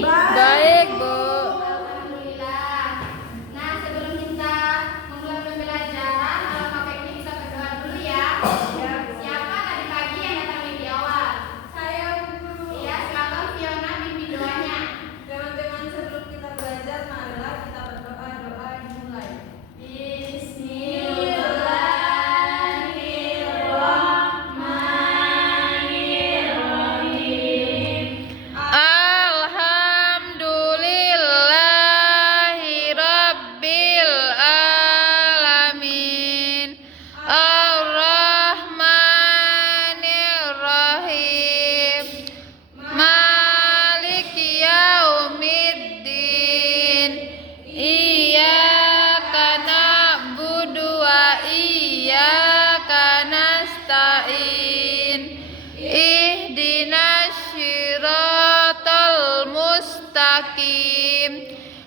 Baik, Bu. Alhamdulillah. Nah, sebelum kita memulai pembelajaran, Pak Peggy bisa berdoa dulu ya. Siapa tadi pagi yang datang lebih awal? Saya guru. Iya, silakan Fiona pimpin doanya. Teman-teman, sebelum kita belajar, marilah kita berdoa. Doa dimulai. Bismillahirrahmanirrahim. Alhamdulillahirabbil alamin. Ar-Rahmanir-Rahim. Maliki yaumiddin. Iyyaka na'budu wa iyyaka nasta'in. Ihdinas siratal mustaqim.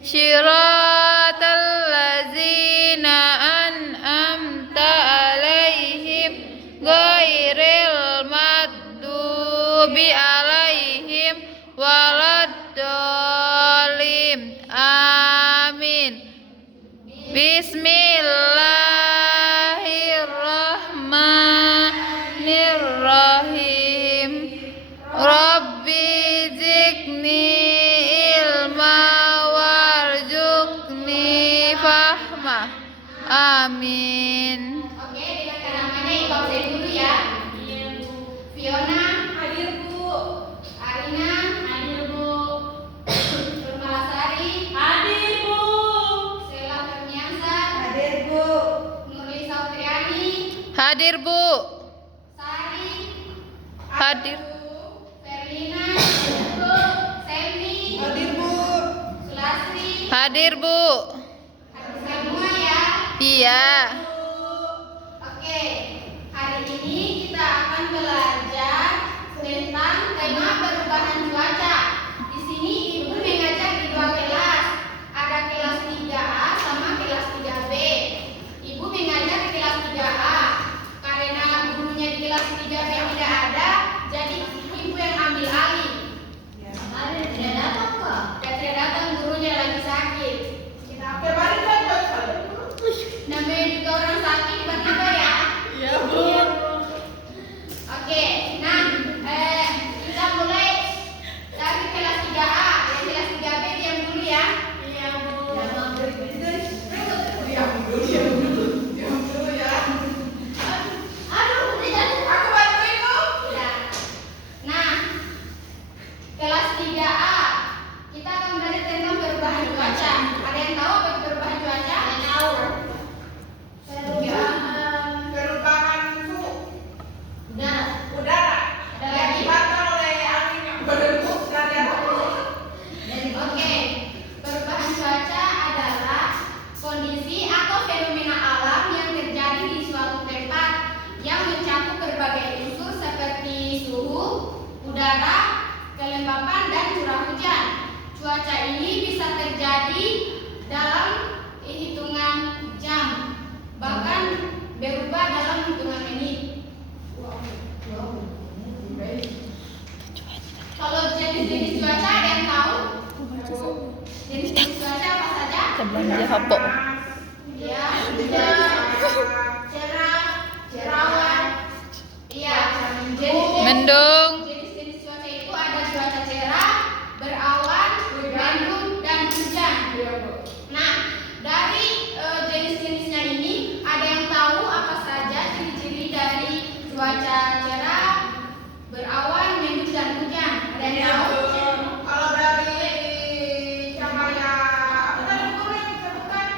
Siratal ladzina an'amta 'alaihim ghairil maghdubi 'alaihim waladdallin. Amin. Bismillahirrahmanirrahim. Rabbi zidni ilma warzuqni fahma. Amin. Oke, dengarkan namanya Ibu absen dulu ya. Fiona, Hadir, Bu. Arina, hadir Bu. Nurmalasari, Hadir, Bu. Sela Fermiansah, Hadir, Bu. Nurlisa Utriani, Hadir, Bu. Sari, Hadir. Ferlina, Selvi, Hadir, Bu. Sulastri, Hadir, Bu. hadir semua ya. Iya. Oke, hari ini kita akan belajar tentang tema perubahan cuaca. Di sini Ibu mengajar di dua kelas. Ada kelas 3A sama kelas 3B. Ibu mengajar di kelas 3A. Karena gurunya di kelas 3B tidak ada, jadi Ibu yang ambil alih. Ada tidak datang kok? Tidak datang, gurunya lagi sakit. Kita namanya juga orang sakit tiba-tiba ya. Iya, Bu. Oke, nah kita mulai dari kelas 3A. Yang kelas 3B diam dulu ya. Iya, Bu. Aduh, udah jatuh. Aku bantuin, Bu. Ya. Nah, kelas 3A kita akan belajar tentang perubahan cuaca. Ada yang tahu apa itu perubahan cuaca? Ada tahu. Perubahan suhu Udara. udara Ada yang lagi? dibakar oleh angin yang berembus dari atas. Oke, perubahan cuaca adalah kondisi atau fenomena alam yang terjadi di suatu tempat yang mencakup berbagai unsur seperti suhu, udara, kelembapan, dan curah hujan. Cuaca ini bisa terjadi dalam hitungan jam, bahkan berubah dalam hitungan menit. Kalau jenis-jenis cuaca ada yang tahu? Jenis-jenis cuaca apa saja? Belanja hapo. Ya, hujan, cerah, cerawan. Iya, Mendung. jenis-jenis cuaca itu ada cuaca cerah, berawan, mendung, dan hujan. Nah, dari jenis-jenisnya ini ada yang tahu apa saja ciri-ciri dari cuaca cerah, berawan, mendung, dan hujan? Ada yang tahu? Kalau dari cahaya apa tadi guru yang disebutkan?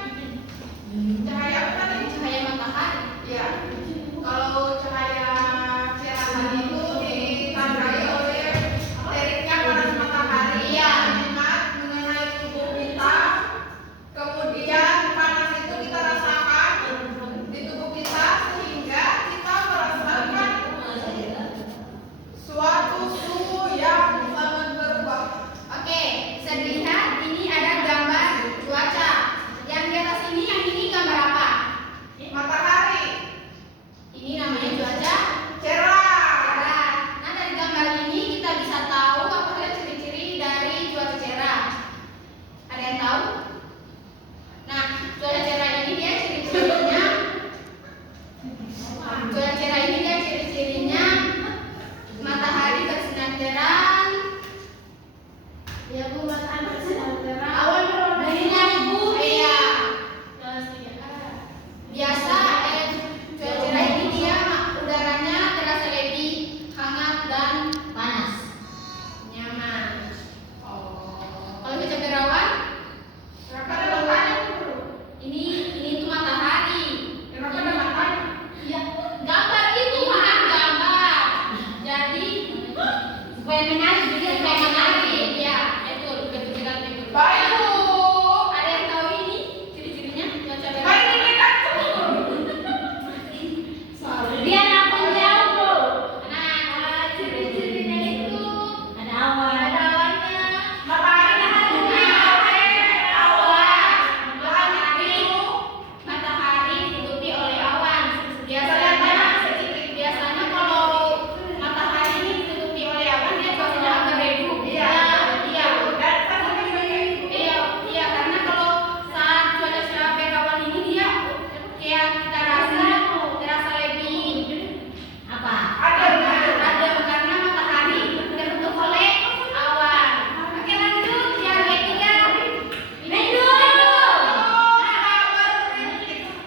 Cahaya apa tadi? Cahaya matahari. Ya. Kalau cahaya cerah tadi itu di Ya Bu, matahari bersinar terang. Awan berwarna Darinya biru. Bu, iya. Kelas 3A. Biasa cuaca cerah ini dia udaranya terasa lebih hangat dan Panas. nyaman. Kalau cuaca berawan, Kenapa ada matanya Bu? ini tuh matahari. Kenapa ada matanya? Iya, gambar itu kan gambar. Jadi Supaya menarik juga supaya menarik. iya, betul sekali betul. Baik Bu. Ada yang tahu ini ciri-cirinya cuaca Baik berawan? ini kan Bu. Dia nampak jauh bro. Nah, ciri-cirinya itu Ada awan. ada awannya. Matahari awan. Langit biru. Matahari ditutupi oleh awan. Biasanya kalau matahari ini ditutupi oleh awan dia cuacanya agak redup. Iya. Iya. Dan satu lagi. Iya, karena kalau saat cuaca cerah berawan ini dia kayak kita terasa lebih Apa? adem karena matahari tertutup oleh awan. Oke, lanjut yang ketiga.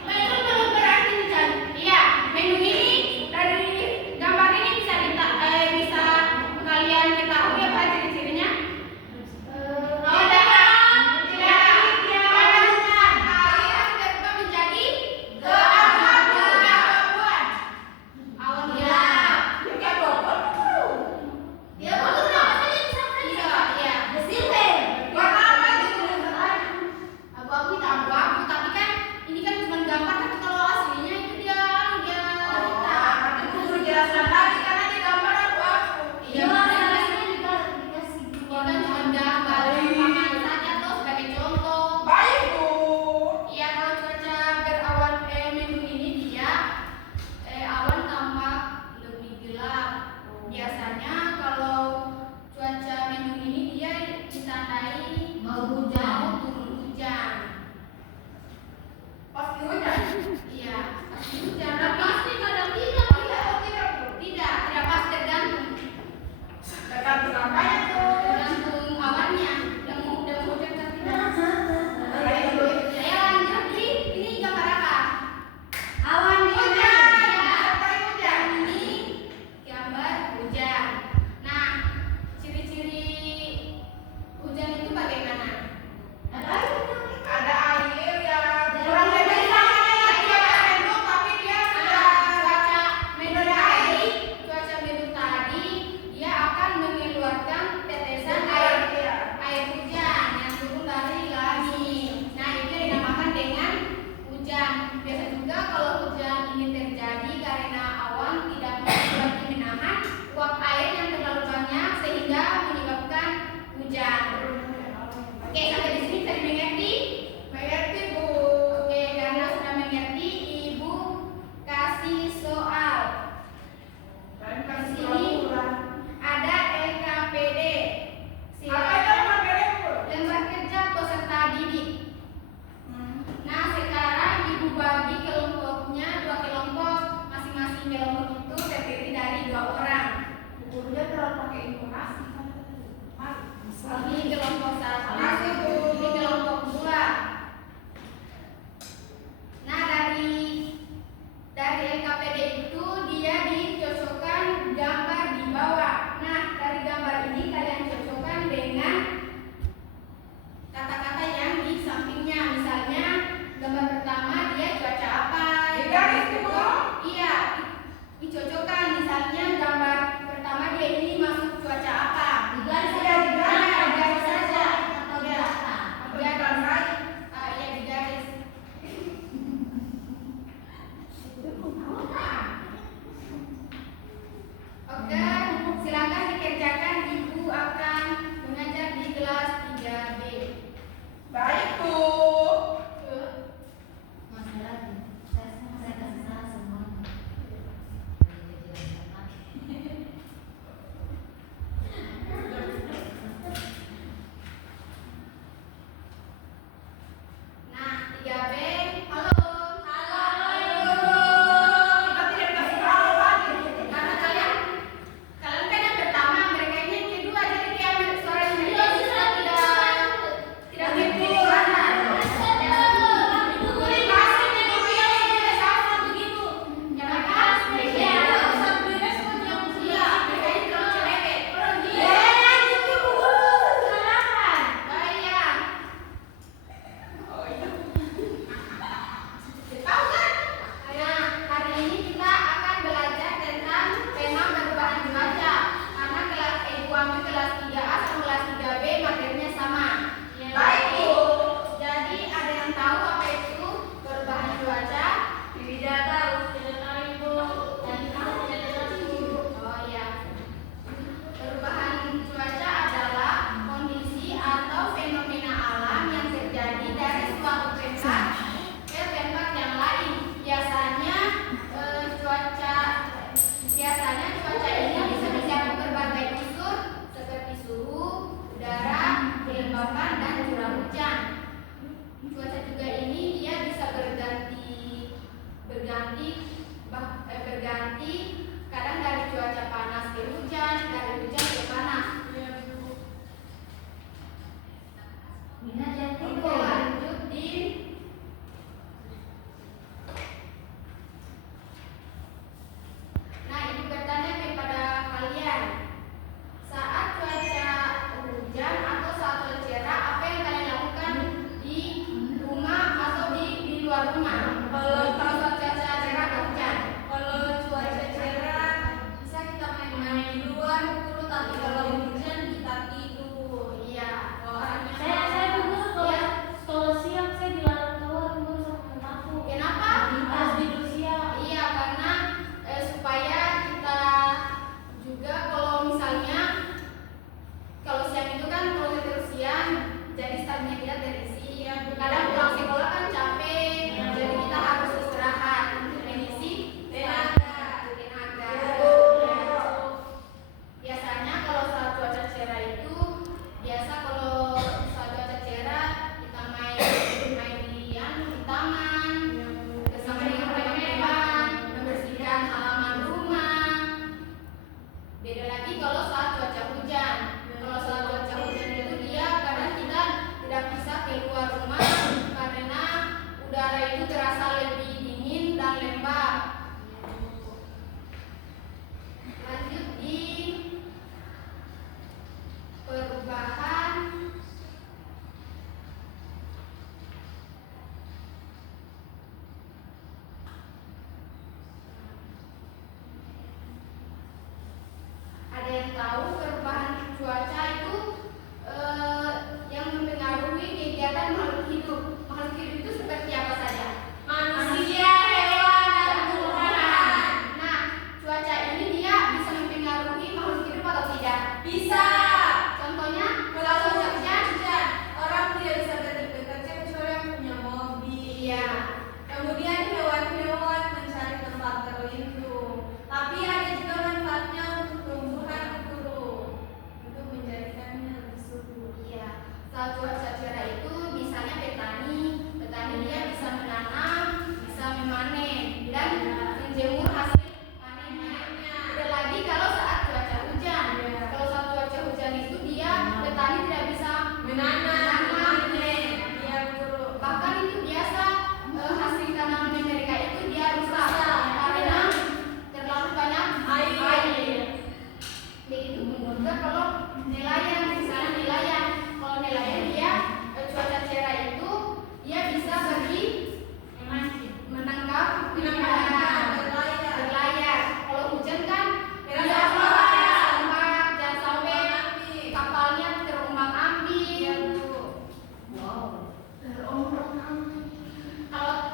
Mendung belum berarti hujan. Iya, mendung ini dari gambar ini bisa kalian ketahui apa ciri-cirinya? Ada berubah menjadi awan gelap. Iya, abu-abu itu abu-abu, tapi kan ini kan cuma gambar, tapi kalau aslinya itu dia hitam. Iya, kita cuma gambar gampang saja tuh sebagai contoh. Iya, kalau cuaca berawan mendung ini dia awan tampak lebih gelap. Biasanya kalau cuaca mendung ini dia ditandai Mau hujan. mau turun hujan. Iya, pasti hujan. Dan pasti kadang tidak. Tidak pasti tergantung. Tergantung awannya. Udah mau hujan kan tidak. Saya lanjut ini gambar apa? Awan di Ini gambar hujan. Nah, ciri-ciri hujan itu bagaimana? Ada air yang kurang lebih sama dengan mendung, tapi dia sudah Cuaca mendung tadi dia akan mengeluarkan tetesan air hujan yang turun dari langit. Nah, itu dinamakan dengan hujan. Biasa juga kalau hujan ini terjadi karena awan tidak berarti menahan uap air yang terlalu banyak sehingga menyebabkan hujan. Oke, sampai di sini saya mengerti. Bu. Oke, karena sudah mengerti, Ibu kasih soal. Di sini ada LKPD. Lembar kerja peserta didik. Nah, sekarang Ibu bagi kelompoknya 2 kelompok. Masing-masing kelompok itu terdiri dari 2 orang. Gurunya terlalu pakai informasi. Ini kelompok 1. Makasih Bu. tahu, perubahan cuaca itu yang mempengaruhi kegiatan makhluk hidup. Makhluk hidup itu seperti apa saja? Manusia, hewan, dan tumbuhan. Nah, cuaca ini dia bisa mempengaruhi makhluk hidup atau tidak? Bisa. Contohnya, Kalau cuaca hujan. hujan, orang tidak bisa pergi bekerja kecuali yang punya mobil. Iya. Kemudian hewan-hewan mencari tempat berlindung. Tapi ada juga manfaatnya untuk tumbuhan guru, untuk menjadikannya lebih subur. Iya. Saat cuaca cerah itu misalnya petani dia bisa menanam, bisa memanen dan menjemur hasil panennya. Beda lagi kalau saat cuaca hujan. Kalau saat cuaca hujan itu petani tidak bisa Menanam, memanen. Iya, guru. bahkan itu biasa hasil tanaman mereka itu dia rusak karena terlalu banyak air. Begitu juga kalau nelayan, misalnya nelayan, kalau nelayan dia cuaca cerah itu dia bisa pergi menangkap berlayar. Kalau hujan kan dia tangkap, jangan sampai kapalnya terombang-ambing. Kalau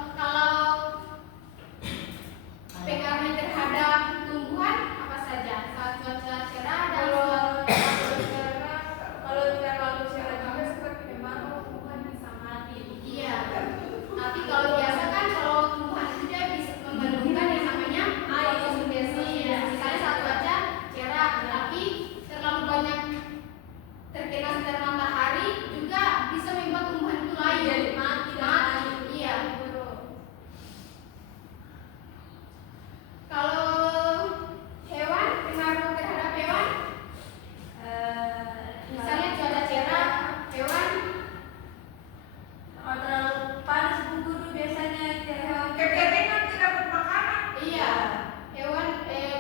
pengaruhnya terhadap tumbuhan apa saja saat cuaca cerah dan Kalau terlalu cerah juga seperti kemarau, tumbuhan bisa mati. iya. Tapi kalau biasa kan kalau tumbuhan itu dia bisa memerlukan yang namanya fotosintesi. Misalnya saat cuaca cerah tapi terlalu banyak terkena sinar matahari juga bisa membuat tumbuhan itu layu. Jadi mati. Iya. Kalau hewan, pengaruh terhadap hewan, misalnya cuaca cerah, hewan Kalau terlalu panas Bu Guru biasanya hewan kekeringan tidak bermakanan. iya, hewan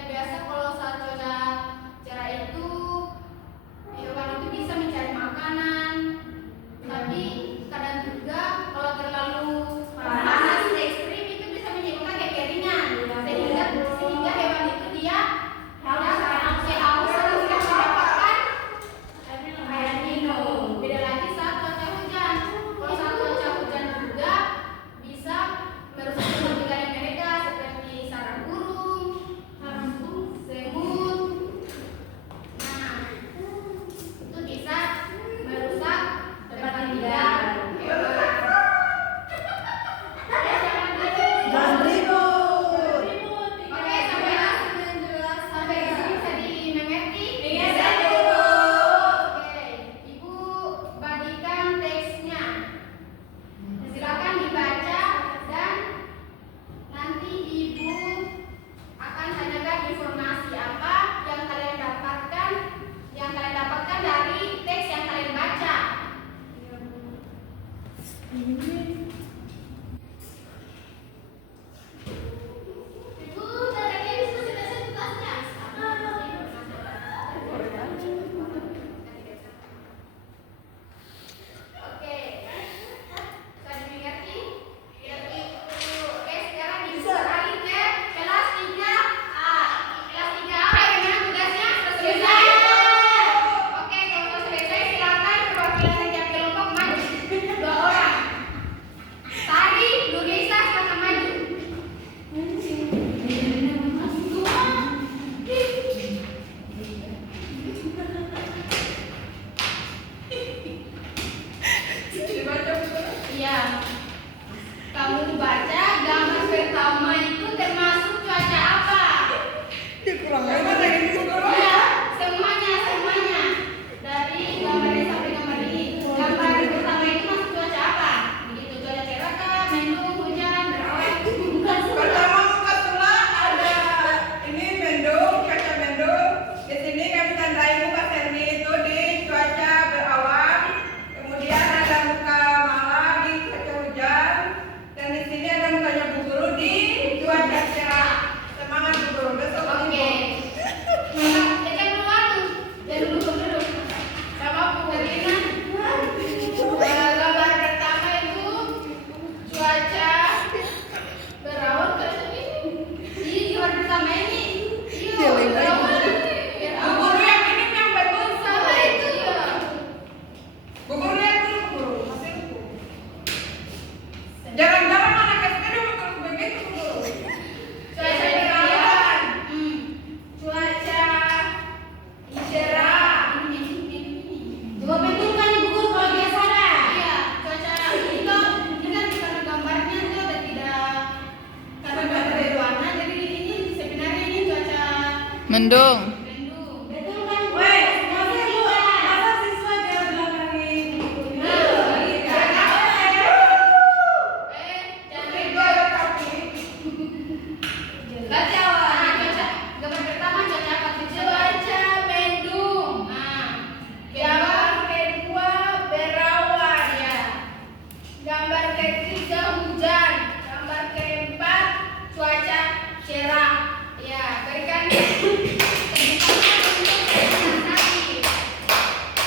biasa kalau saat cuaca cerah itu hewan itu bisa mencari makanan, tapi kadang juga kalau terlalu panas ekstrim itu bisa menyebabkan kekeringan, sehingga hewan itu dia haus terus mendapatkan air minum. Beda lagi saat cuaca hujan. Kalau saat cuaca hujan juga bisa merusak kehidupan mereka seperti sarang burung, semut. Nah, itu bisa merusak tempat tinggal hewan. Dan ribut. Oke, sampai di sini bisa dimengerti? Bisa, Guru. Oke, Ibu bagikan teksnya. Silakan dibaca dan nanti Ibu akan tanyakan informasi apa yang kalian dapatkan dari teks yang kalian baca. Ibu, dari ini sudah tugasnya. Oke, bisa dimengerti? Oke, sekarang Ibu beralih ke kelas 3A. Kelas 3A bagaimana tugasnya? Selesai? Oke, kalau selesai silakan perwakilan setiap kelompok maju. 2 orang. Tari, Nurisa, silakan maju. Iya. Kamu baca gambar pertama itu termasuk cuaca apa? Iya, semuanya. Dari gambar ini sampai gambar ini. Gambar pertama itu masuk cuaca apa? Begitu cuaca cerah kah, mendung, hujan, berawan? Bukan semua. Pertama muka sebelah ada ini mendung, cuaca mendung. Di sini kami tandai muka Ferdi itu di cuaca berawan. Kemudian ada muka Mala di cuaca hujan. Dan di sini ada mukanya Bu Guru di cuaca Mendung. Mendung. Betul kan? Weh, masa siswa dia belakangin Jangan ribut. Baca gambar pertama cuaca apa? Cuaca mendung. Gambar kedua berawan. Ya. Gambar ketiga hujan. Gambar keempat cuaca cerah. Ya, berikan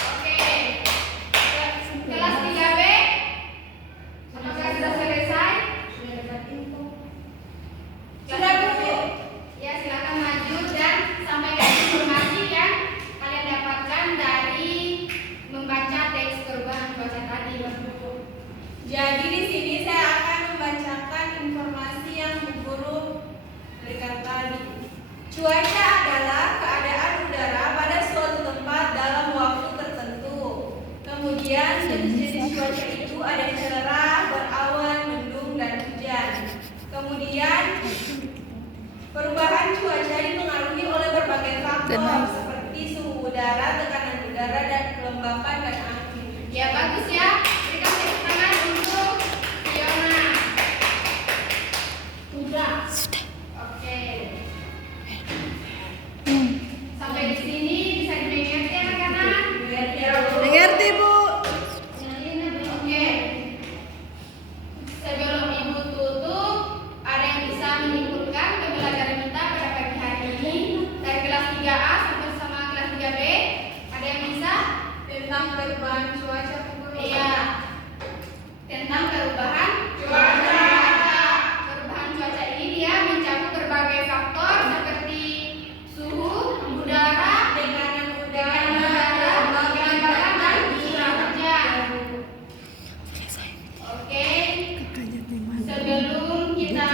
Oke. Kelas 3B. Apakah sudah selesai? Sudah, Bu. Ya, silakan maju dan sampaikan informasi yang kalian dapatkan dari membaca teks perubahan cuaca tadi. Jadi di sini saya akan membacakan informasi yang Bu Guru berikan tadi. Cuaca adalah keadaan udara pada suatu tempat dalam waktu tertentu. Kemudian jenis-jenis cuaca itu ada cerah, berawan, mendung, dan hujan. Kemudian perubahan cuaca dipengaruhi oleh berbagai faktor seperti suhu udara, tekanan udara, dan kelembapan dan angin. Ya, bagus ya. Berikan tepuk tangan untuk Fiona. Sudah. Oke. Sampai di sini bisa dimengerti anak-anak? Mengerti, Bu? Oke. Sebelum Ibu tutup, ada yang bisa menyimpulkan pembelajaran kita pada pagi hari ini dari kelas 3A sampai sama kelas 3B? Ada yang bisa? Tentang perubahan cuaca, Bu Guru. Iya. Tentang perubahan cuaca. Perubahan cuaca ini dia mencakup berbagai faktor seperti suhu udara, Tekanan kelembapan udara, dan curah hujan. Oke. Sebelum kita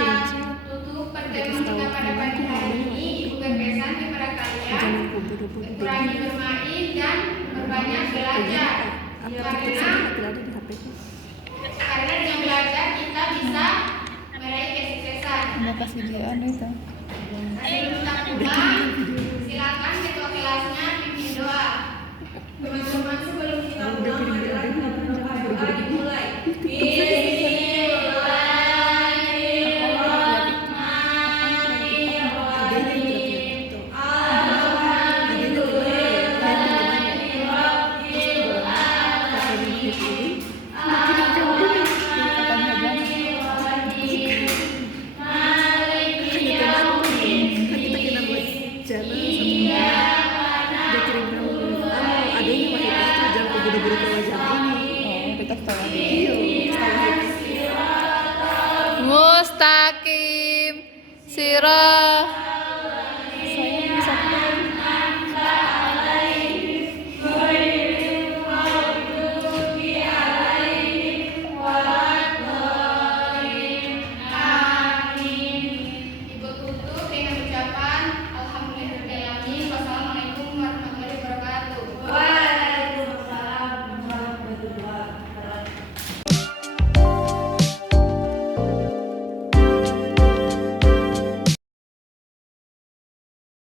tutup pertemuan kita pada pagi hari ini, Ibu berpesan kepada kalian kurangi bermain dan berbanyak belajar. Karena dengan belajar kita bisa meraih kesuksesan. Makasih dia itu. Sebelum kita pulang, silakan ketua kelasnya pimpin doa. Teman-teman, sebelum kita pulang, marilah kita berdoa dimulai. Mustaqim. Sirat.